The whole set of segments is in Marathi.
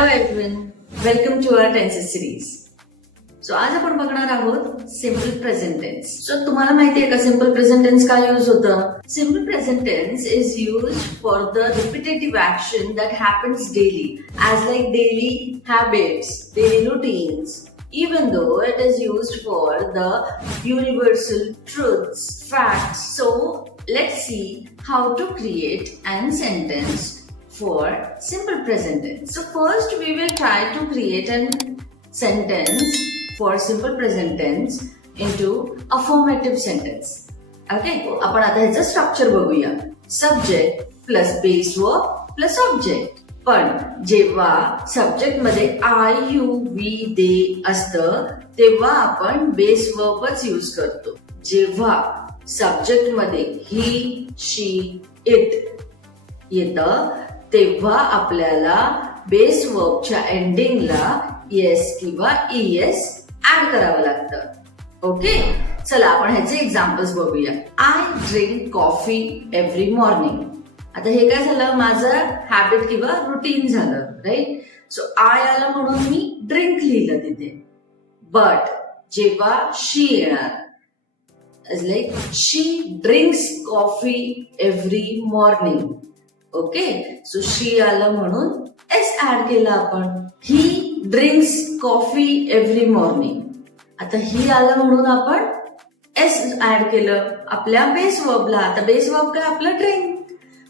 Hello everyone, welcome to our tenses series. So आज आपण बघणार आहोत सिम्पल प्रेझेंट टेन्स. सो तुम्हाला माहिती आहे का सिम्पल प्रेझेंट टेन्स काय यूज होतं? Simple present tense is use for the repetitive action that happens daily, as like daily habits, daily routines, even though it is used for the universal truths, facts. So let's see how to create an sentence for simple present tense. So first we will try to create an sentence for simple present tense into affirmative sentence. Okay, आपण आता ह्याचं स्ट्रक्चर बघूया. Subject plus base verb plus object. पण जेव्हा सब्जेक्ट मध्ये आय यू वी दे असतं तेव्हा आपण बेस वर्बच यूज करतो. जेव्हा सब्जेक्ट मध्ये ही शी इट येतं तेव्हा आपल्याला बेस वर्बच्या एंडिंगला एस किंवा ईएस ऍड करावं लागतं. ओके, चला आपण ह्याचे एक्झाम्पल्स बघूया. I drink coffee every morning. आता हे काय झालं, माझं हॅबिट किंवा रुटीन झालं, राईट? सो आय आलं म्हणून मी ड्रिंक लिहिलं तिथे. बट जेव्हा शी येणार like she drinks coffee every morning. Okay, so she आलं म्हणून एस ऍड केलं आपण. ही ड्रिंक्स कॉफी एव्हरी मॉर्निंग. आता ही आलं म्हणून आपण एस ऍड केलं आपल्या बेस वर्बला. आता बेस वर्ब काय आपलं ड्रिंक.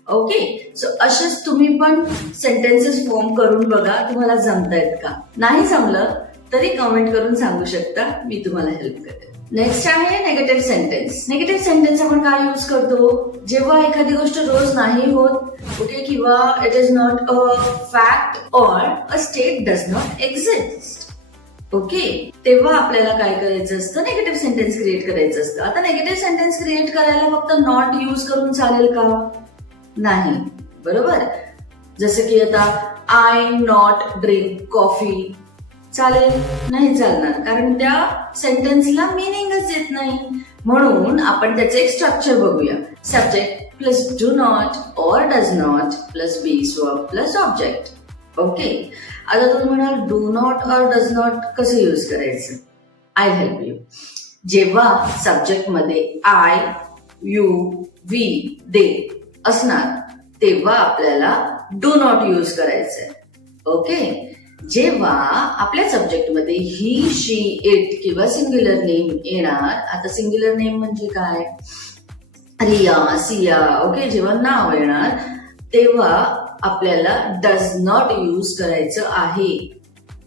ओके, सो असेच तुम्ही पण सेंटेन्सेस फॉर्म करून बघा, तुम्हाला जमतायत का? नाही जमलं तरी कमेंट करून सांगू शकता, मी तुम्हाला हेल्प करेन. नेक्स्ट आहे नेगेटिव्ह सेंटेन्स. नेगेटिव्ह सेंटेन्स आपण काय यूज करतो? जेव्हा एखादी गोष्ट रोज नाही होत, ओके, किंवा it is not a fact or a state does not exist. Okay, तेव्हा आपल्याला काय करायचं असतं? नेगेटिव्ह सेंटेन्स क्रिएट करायचं असतं. आता नेगेटिव्ह सेंटेन्स क्रिएट करायला फक्त नॉट यूज करून चालेल का? नाही, बरोबर. जसं की आता आय नॉट ड्रिंक कॉफी चालेल? नाही चालणार, कारण त्या सेंटेन्सला मिनिंगच येत नाही. म्हणून आपण त्याचं एक स्ट्रक्चर बघूया. सब्जेक्ट प्लस डू नॉट और does not plus base verb plus object. Okay, आता तुम्ही म्हणाल डू नॉट और डज नॉट कसं यूज करायचं? I help you. जेव्हा सब्जेक्ट मध्ये आय यू वी दे असणार तेव्हा आपल्याला डू नॉट यूज करायचंय. ओके, जेव्हा आपल्या सब्जेक्ट मध्ये ही शी इट किंवा सिंग्युलर नेम येणार. आता सिंग्युलर नेम म्हणजे काय? रिया, सिया. ओके, जेव्हा नाव येणार तेव्हा आपल्याला डज नॉट यूज करायचं आहे.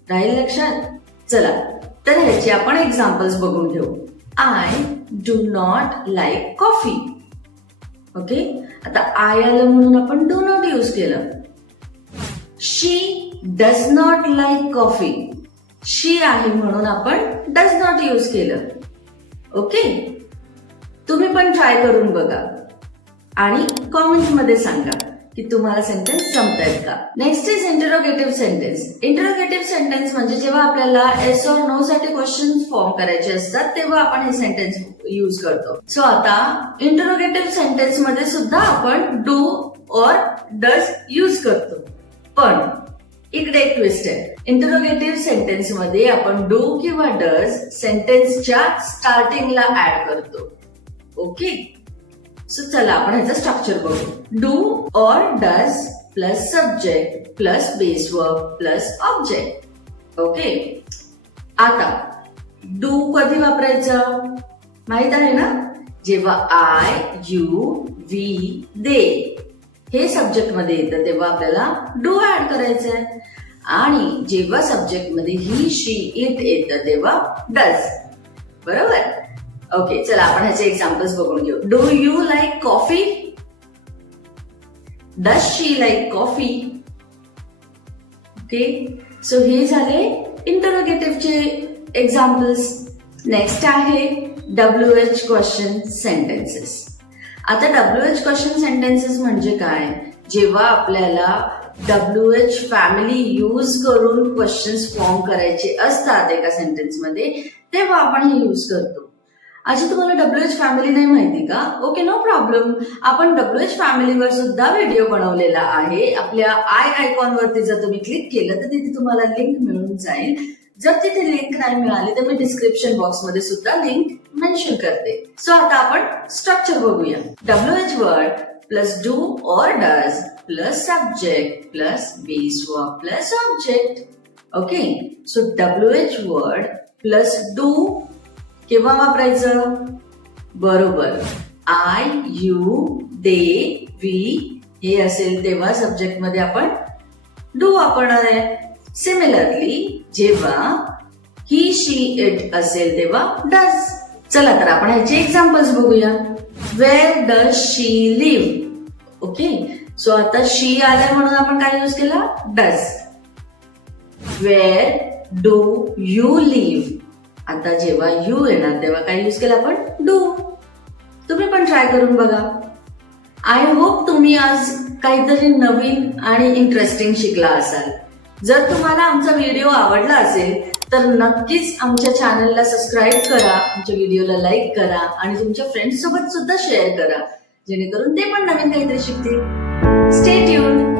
राहील लक्षात? चला तर ह्याचे आपण एक्झाम्पल्स बघून घेऊ. I do not like coffee. Okay, आता आय आलं म्हणून आपण डू नॉट यूज केलं. शी डज नॉट लाईक कॉफी. शी आहे म्हणून आपण डज नॉट यूज केलं. ओके, तुम्ही पण ट्राय करून बघा आणि कॉमेंट मध्ये सांगा की तुम्हाला सेंटेन्स जमतायत का. Next is interrogative sentence. Interrogative sentence म्हणजे जेव्हा आपल्याला येस और नो साठी क्वेश्चन फॉर्म करायचे असतात तेव्हा आपण हे सेंटेन्स यूज करतो. सो आता इंटरोगेटिव्ह सेंटेन्स मध्ये सुद्धा आपण डू और डज यूज करतो. पण इकडे एक ट्विस्ट आहे. इंटरोगेटिव्ह सेंटेन्स मध्ये आपण डू किंवा डज सेंटेन्सच्या स्टार्टिंगला ऍड करतो. ओके, सो चला आपण ह्याचं स्ट्रक्चर बघू. डू और does plus subject plus base verb plus object. Okay, आता डू कधी वापरायचं माहित आहे ना? जेव्हा आय यू वी दे हे सब्जेक्ट मध्ये येतं तेव्हा आपल्याला डू ऍड करायचंय. आणि जेव्हा सब्जेक्ट मध्ये ही शी इट येतं तेव्हा डज. बरोबर. ओके, चला आपण ह्याचे एक्झाम्पल्स बघून घेऊ. Do you like coffee? Does she like coffee? Okay, so हे झाले इंटरोगेटिव्हचे एक्झाम्पल्स. नेक्स्ट आहे WH क्वेश्चन सेंटेन्सेस. आता WH क्वेश्चन सेंटेन्सेस म्हणजे काय? जेव्हा आपल्याला WH फॅमिली यूज करून क्वेश्चन्स फॉर्म करायचे असतात एका सेंटेन्स मध्ये तेव्हा आपण हे यूज करतो. अच्छा, तुम्हाला WH फॅमिली नाही माहिती का? Okay, no problem. आपण WH फॅमिलीवर सुद्धा व्हिडिओ बनवलेला आहे. आपल्या आयकॉन वरती जर तुम्ही क्लिक केलं तर तिथे तुम्हाला लिंक मिळून जाईल. जर तिथे लिंक नाही मिळाली तर मी डिस्क्रिप्शन बॉक्स मध्ये सुद्धा लिंक मेन्शन करते. सो आता आपण स्ट्रक्चर बघूया. WH वर्ड प्लस डू और does plus subject plus base verb plus object. Okay, so WH word plus do केव्हा वापरायचं? बरोबर, आय, यू, दे, वी हे असेल तेव्हा सब्जेक्ट मध्ये आपण डू वापरणार आहे. सिमिलरली जेव्हा ही, शी, इट असेल तेव्हा डज. चला तर आपण ह्याचे एक्झाम्पल्स बघूया. Where does she live? Okay, so आता शी आलाय म्हणून आपण काय यूज केला? Does. Where do you live? आता जेव्हा यू येणार तेव्हा काय यूज केलं आपण? डू. तुम्ही पण ट्राय करून बघा. आय होप तुम्ही आज काहीतरी नवीन आणि इंटरेस्टिंग शिकला असाल. जर तुम्हाला आमचा व्हिडिओ आवडला असेल तर नक्कीच आमच्या चॅनलला सबस्क्राईब करा, आमच्या व्हिडिओला लाईक करा आणि तुमच्या फ्रेंड्स सोबत सुद्धा शेअर करा, जेणेकरून ते पण नवीन काहीतरी शिकतील. Stay tuned.